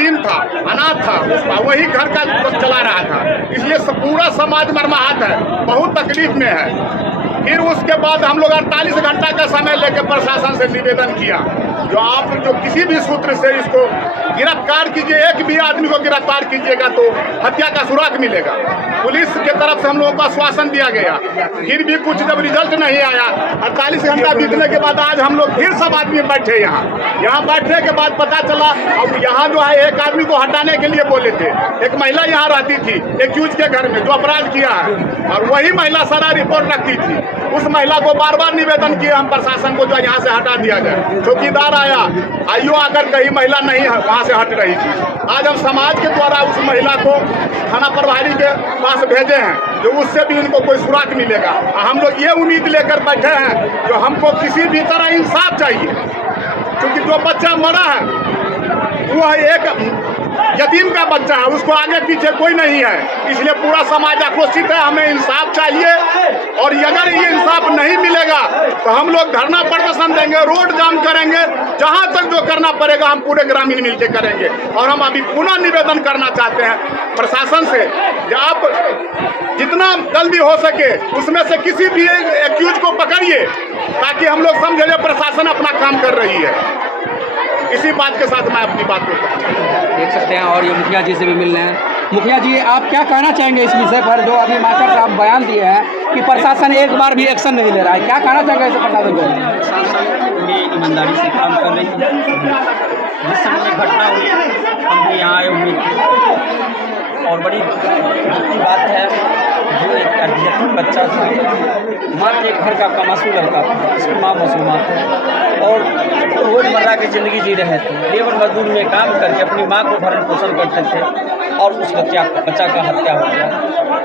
यतीम था, अनाथ था, वही घर का चला रहा था। इसलिए पूरा समाज मर्माहत है, बहुत तकलीफ में है। फिर उसके बाद हम लोग 48 घंटा का समय लेकर प्रशासन से निवेदन किया, जो किसी भी सूत्र से इसको गिरफ्तार कीजिए, एक भी आदमी को गिरफ्तार कीजिएगा तो हत्या का सुराग मिलेगा। पुलिस के तरफ से हम लोगों को आश्वासन दिया गया, फिर भी कुछ जब रिजल्ट नहीं आया, 48 घंटा बीतने के बाद आज हम लोग फिर सब आदमी बैठे यहाँ बैठने के बाद पता चला, अब यहाँ जो है एक आदमी को हटाने के लिए बोले थे। एक महिला यहाँ रहती थी एक्यूज के घर में, जो अपराध किया है, और वही महिला सारा रिपोर्ट रखती थी। उस महिला को बार बार निवेदन किया हम प्रशासन को, जो यहाँ से हटा दिया जाए। चौकीदार आया, आइयो आकर कहीं महिला नहीं वहाँ से हट रही थी। आज हम समाज के द्वारा उस महिला को थाना प्रभारी के पास भेजे हैं, जो उससे भी उनको कोई सुराग मिलेगा। हम लोग ये उम्मीद लेकर बैठे हैं जो हमको किसी भी तरह इंसाफ चाहिए, क्योंकि जो बच्चा मरा है वो एक यतीम का बच्चा है, उसको आगे पीछे कोई नहीं है। इसलिए पूरा समाज आक्रोशित है, हमें इंसाफ चाहिए। और अगर ये इंसाफ नहीं मिलेगा तो हम लोग धरना प्रदर्शन देंगे, रोड जाम करेंगे, जहां तक जो करना पड़ेगा हम पूरे ग्रामीण मिलकर करेंगे। और हम अभी पुनः निवेदन करना चाहते हैं प्रशासन से कि आप जितना जल्दी हो सके उसमें से किसी भी एक्यूज को पकड़िए, ताकि हम लोग समझे प्रशासन अपना काम कर रही है। इसी बात के साथ मैं अपनी बात को देख सकते हैं। और ये मुखिया जी से भी मिल रहे हैं। मुखिया जी, आप क्या कहना चाहेंगे इस विषय पर, जो अभी मास्टर साहब बयान दिए हैं कि प्रशासन एक बार भी एक्शन नहीं ले रहा है, क्या कहना चाहेंगे इसे प्रशासन को? प्रशासन पूरी ईमानदारी से काम कर रही है। जिस समय घटना हुई हम भी यहाँ आए हुए थे, और बड़ी दुख की बात है, जो एक यतीम बच्चा था, मात्र एक घर का कमासू लड़का था, उसकी माँ मासूमात है, और रोज़मर्रा की ज़िंदगी जी रहे थे। लेबर मजदूर में काम करके अपनी माँ को भरण पोषण करते थे, और उस बच्चा का हत्या हो गया।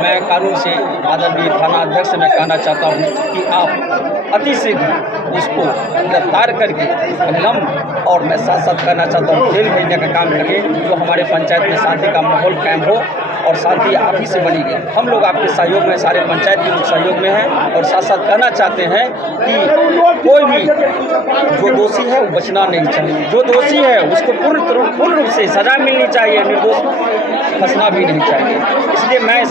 मैं कानून से आदरणीय थाना अध्यक्ष से मैं कहना चाहता हूँ कि आप अति शीघ्र उसको गिरफ्तार करके अविलंब, और मैं साथ साथ कहना चाहता हूँ जेल भेजने का काम करें, जो हमारे पंचायत में शांति का माहौल कायम हो। और शांति आप ही से बनी है। हम लोग आपके सहयोग में, सारे पंचायत के लोग सहयोग में हैं। और साथ साथ कहना चाहते हैं कि कोई भी जो दोषी है वो बचना नहीं चाहिए, जो दोषी है उसको पूर्ण रूप से सजा मिलनी चाहिए, निर्दोष फंसना भी नहीं चाहिए। इसलिए मैं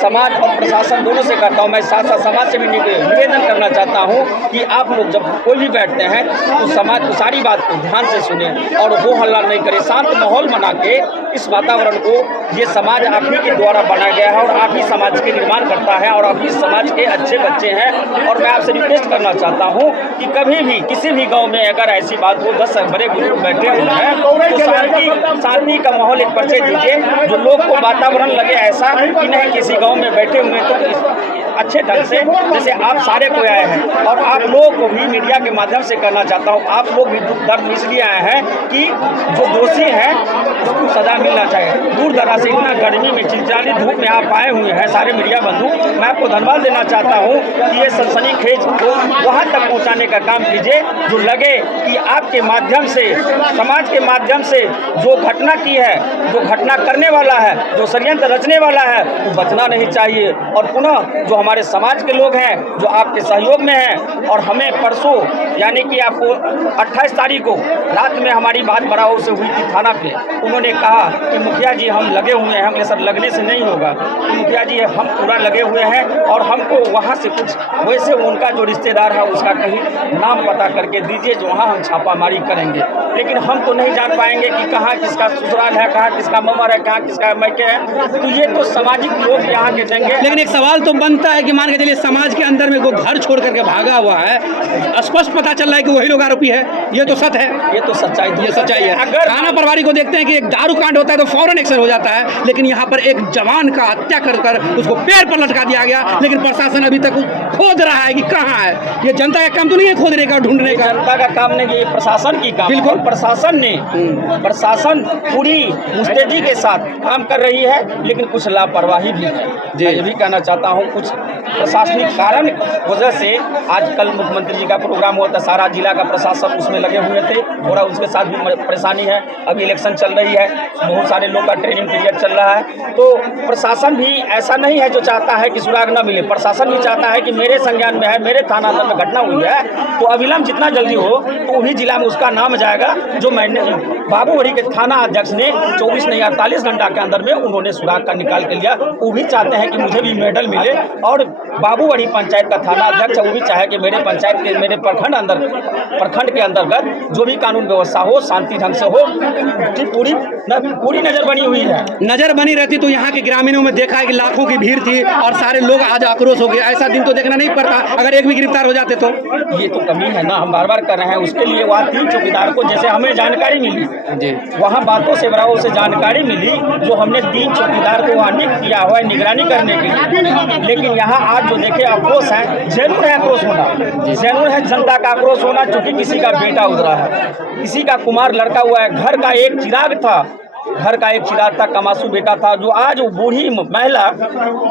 समाज और प्रशासन दोनों से कहता हूँ, मैं साथ साथ समाज से भी निवेदन करना चाहता हूँ कि आप लोग जब कोई भी बैठते हैं तो समाज को सारी बात को ध्यान से सुने और वो हल्ला नहीं करे। शांत माहौल बना के इस वातावरण को, ये समाज आप ही के द्वारा बनाया गया है और आप ही समाज के निर्माण करता है और आप ही समाज के अच्छे बच्चे हैं। और मैं आपसे रिक्वेस्ट करना चाहता हूँ कि कभी भी किसी भी गाँव में अगर ऐसी बात हो, 10 बड़े बुजुर्ग बैठे हुए हैं तो शांति का माहौल एक परिचय दीजिए, जो लोग को वातावरण लगे ऐसा कि नहीं किसी गाँव में बैठे हुए तो अच्छे ढंग से, जैसे आप सारे को आए हैं। और आप लोगों को भी मीडिया के माध्यम से कहना चाहता हूँ, आप लोग भी दुख दर्द इसलिए आए हैं कि जो दोषी हैं उसको सजा मिलना चाहिए। दूर दराज से इतना गर्मी में चिलचिलाती धूप में आप आए हुए हैं सारे मीडिया बंधु, मैं आपको धन्यवाद देना चाहता हूँ कि ये सनसनीखेज को वहाँ तक पहुँचाने का काम कीजिए, जो लगे कि आपके माध्यम से, समाज के माध्यम से जो घटना की है, जो घटना करने वाला है, जो षड्यंत्र रचने वाला है, वो बचना नहीं चाहिए। और पुनः जो हमारे समाज के लोग हैं जो आपके सहयोग में हैं, और हमें परसों यानी कि आपको 28 तारीख को रात में हमारी बात बराबर से हुई थी थाना पे, उन्होंने कहा कि मुखिया जी हम लगे हुए हैं, हमने सब लगने से नहीं होगा, तो मुखिया जी हम पूरा लगे हुए हैं और हमको वहाँ से कुछ वैसे उनका जो रिश्तेदार है उसका कहीं नाम पता करके दीजिए, जो वहाँ हम छापामारी करेंगे। लेकिन हम तो नहीं जान पाएंगे कि कहाँ किसका ससुराल है, कहाँ किसका ममर है, कहाँ किसका मैके है, तो ये तो सामाजिक लोग यहाँ के देंगे। लेकिन एक सवाल तो बनता है कि मान के चलिए समाज के अंदर में कोई घर छोड़ करके भागा हुआ है, स्पष्ट पता चल रहा है कि वही लोग आरोपी है, ये तो सच है, ये तो सच्चाई है। अगर थाना प्रभारी को देखते हैं कि एक दारू कांड होता है तो फौरन एक्शन हो जाता है, लेकिन यहाँ पर एक जवान का हत्या कर उसको पेड़ पर लटका दिया गया, लेकिन प्रशासन अभी तक खोद रहा है कि कहाँ है। ये जनता का काम तो नहीं है खोदने का, ढूंढने का। जनता का काम नहीं, ये प्रशासन की काम। बिल्कुल, प्रशासन पूरी मुस्तैदी के साथ काम कर रही है, लेकिन कुछ लापरवाही भी है। ये भी कहना चाहता हूँ, कुछ प्रशासनिक कारण वजह से आज कल मुख्यमंत्री जी का प्रोग्राम हुआ था, सारा जिला का प्रशासन उसमें लगे हुए थे, थोड़ा उसके साथ भी परेशानी है। अभी इलेक्शन चल रही है, बहुत सारे लोग का ट्रेनिंग पीरियड चल रहा है, तो प्रशासन भी ऐसा नहीं है जो चाहता है कि सुराग न मिले। प्रशासन भी चाहता है कि मेरे संज्ञान में है, मेरे थाना अंदर में घटना हुई है, तो अविलंब जितना जल्दी हो तो उन्हीं जिला में उसका नाम जाएगा जो मैंने बाबूगढ़ी के थाना अध्यक्ष ने 24 नहीं 48 घंटा के अंदर में उन्होंने सुराग का निकाल के लिया। वो भी चाहते हैं कि मुझे भी मेडल मिले, और बाबूगढ़ी पंचायत का थाना अध्यक्ष वो भी चाहे कि मेरे पंचायत के मेरे प्रखंड के अंतर्गत जो भी कानून व्यवस्था हो शांति ढंग से हो, कि पूरी नज़र बनी हुई है। नज़र बनी रहती तो यहाँ के ग्रामीणों में देखा है कि लाखों की भीड़ थी और सारे लोग आज आक्रोश हो गए। ऐसा दिन तो देखना नहीं पड़ता अगर एक भी गिरफ्तार हो जाते तो। ये तो कमी है ना, हम बार बार कर रहे हैं। उसके लिए वहाँ 3 चौकीदार को जैसे हमें जानकारी मिली जी, वहाँ बातों से बराबर से जानकारी मिली, जो हमने 3 चौकीदार को वहाँ नियुक्त किया हुआ है निगरानी करने के लिए। लेकिन यहाँ आज जो देखे आक्रोश है, जरूर है आक्रोश होना, जरूर है जनता का आक्रोश होना, क्योंकि किसी का बेटा उधरा है, किसी का कुमार लड़का हुआ है, घर का एक चिराग था, कमासू बेटा था, जो आज वो बूढ़ी महिला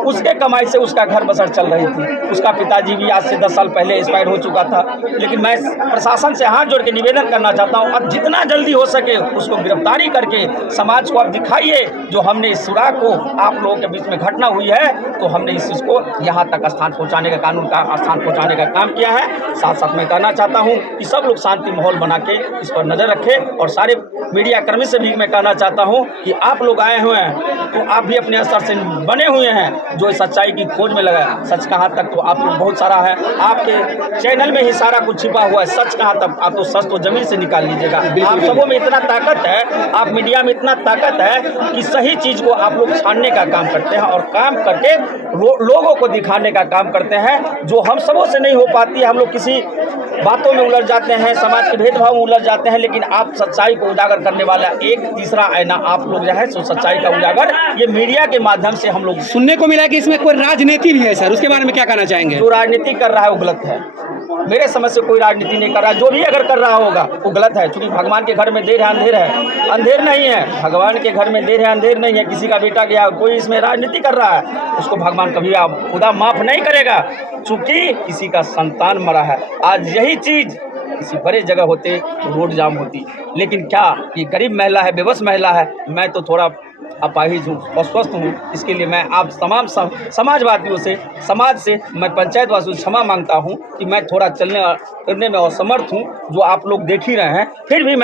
उसके कमाई से उसका घर बसर चल रही थी। उसका पिताजी भी आज से 10 साल पहले एक्सपायर हो चुका था। लेकिन मैं प्रशासन से हाथ जोड़ के निवेदन करना चाहता हूँ, अब जितना जल्दी हो सके उसको गिरफ्तारी करके समाज को अब दिखाइए जो हमने इस सुराग को आप लोगों के बीच में घटना हुई है, तो हमने इस चीज़ को यहाँ तक स्थान पहुँचाने का, कानून का स्थान पहुँचाने का काम किया है। साथ साथ मैं कहना चाहता हूँ कि सब लोग शांति माहौल बना के इस पर नज़र रखें, और सारे मीडिया कर्मी से भी मैं कहना चाहता हूं कि आप लोग आए हुए हैं तो आप भी अपने स्तर से बने हुए हैं, जो सच्चाई की खोज में लगा। सच कहाँ तक तो आप लोग बहुत सारा है, आपके चैनल में ही सारा कुछ छिपा हुआ है। सच कहाँ तक, आप तो सच तो जमीन से निकाल लीजिएगा। आप सबों में इतना ताकत है, आप मीडिया में इतना ताकत है कि सही चीज़ को आप लोग छानने का काम करते हैं, और काम करके लोगों को दिखाने का काम करते हैं, जो हम सबों से नहीं हो पाती है। हम लोग किसी बातों में उलझ जाते हैं, समाज के भेदभाव में उलझ जाते हैं, लेकिन आप सच्चाई को उजागर करने वाला एक तीसरा आईना आप लोग जो है सो सच्चाई का उजागर ये मीडिया के माध्यम से हम लोग। सुनने को मिला कि इसमें कोई राजनीति भी है सर, उसके बारे में क्या कहना चाहेंगे? जो राजनीति कर रहा है वो गलत है। मेरे समझ से कोई राजनीति नहीं कर रहा, जो भी अगर कर रहा होगा वो गलत है। क्योंकि भगवान के घर में देर है अंधेर है, अंधेर नहीं है। भगवान के घर में देर है अंधेर नहीं है। किसी का बेटा गया, कोई इसमें राजनीति कर रहा है, उसको भगवान कभी आप खुदा माफ नहीं करेगा, चूंकि किसी का संतान मरा है। आज यही चीज़ किसी बड़े जगह होते तो रोड जाम होती, लेकिन क्या ये गरीब महिला है, बेबस महिला है। मैं तो थोड़ा अपाहिज हूँ, अस्वस्थ हूँ। इसके लिए मैं आप तमाम समाजवादियों से, समाज से, मैं पंचायत वासियों से क्षमा मांगता हूँ कि मैं थोड़ा चलने फिरने में असमर्थ हूँ, जो आप लोग देख ही रहे हैं। फिर भी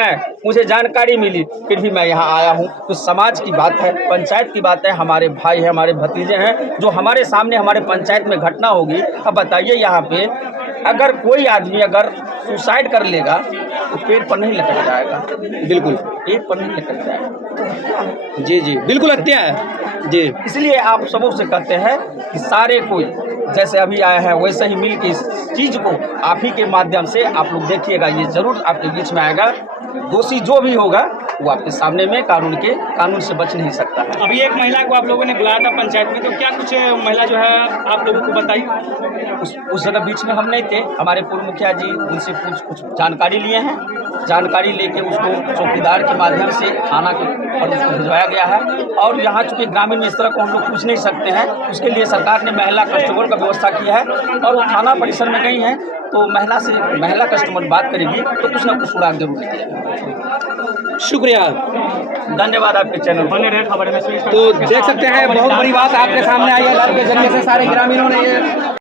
मुझे जानकारी मिली, फिर भी मैं यहाँ आया हूँ। तो समाज की बात है, पंचायत की बात है, हमारे भाई हैं, हमारे भतीजे हैं, जो हमारे सामने हमारे पंचायत में घटना होगी। अब बताइए, यहाँ पे अगर कोई आदमी अगर सुसाइड कर लेगा तो पेड़ पर नहीं लटक जाएगा, बिल्कुल पेड़ पर नहीं लटक जाएगा। जी जी, बिल्कुल हत्या है जी। इसलिए आप सबों से कहते हैं कि सारे कोई जैसे अभी आए हैं वैसे ही मिल के इस चीज़ को आप ही के माध्यम से आप लोग देखिएगा, ये ज़रूर आपके बीच में आएगा। दोषी जो भी होगा वो आपके सामने में कानून से बच नहीं सकता है। अभी एक महिला को आप लोगों ने बुलाया था पंचायत में, तो क्या कुछ महिला जो है आप लोगों को बताई? उस जगह बीच में हम नहीं थे, हमारे पूर्व मुखिया जी उनसे कुछ जानकारी लिए हैं। जानकारी लेके उसको चौकीदार के माध्यम से थाना के और उसको भिजवाया गया है। और यहाँ चूँकि ग्रामीण में इस तरह को हम लोग पूछ नहीं सकते हैं, उसके लिए सरकार ने महिला कस्टमर का व्यवस्था किया है, और वो थाना परिसर में गई हैं तो महिला कस्टमर बात करेगी तो कुछ ना कुछ सुराग जरूर निकलेगा। शुक्रिया, धन्यवाद आपके चैनल बने रहे खबर में। तो देख सकते हैं बहुत बड़ी बात आपके सामने आई है। लाइव के जरिए से सारे ग्रामीणों ने ये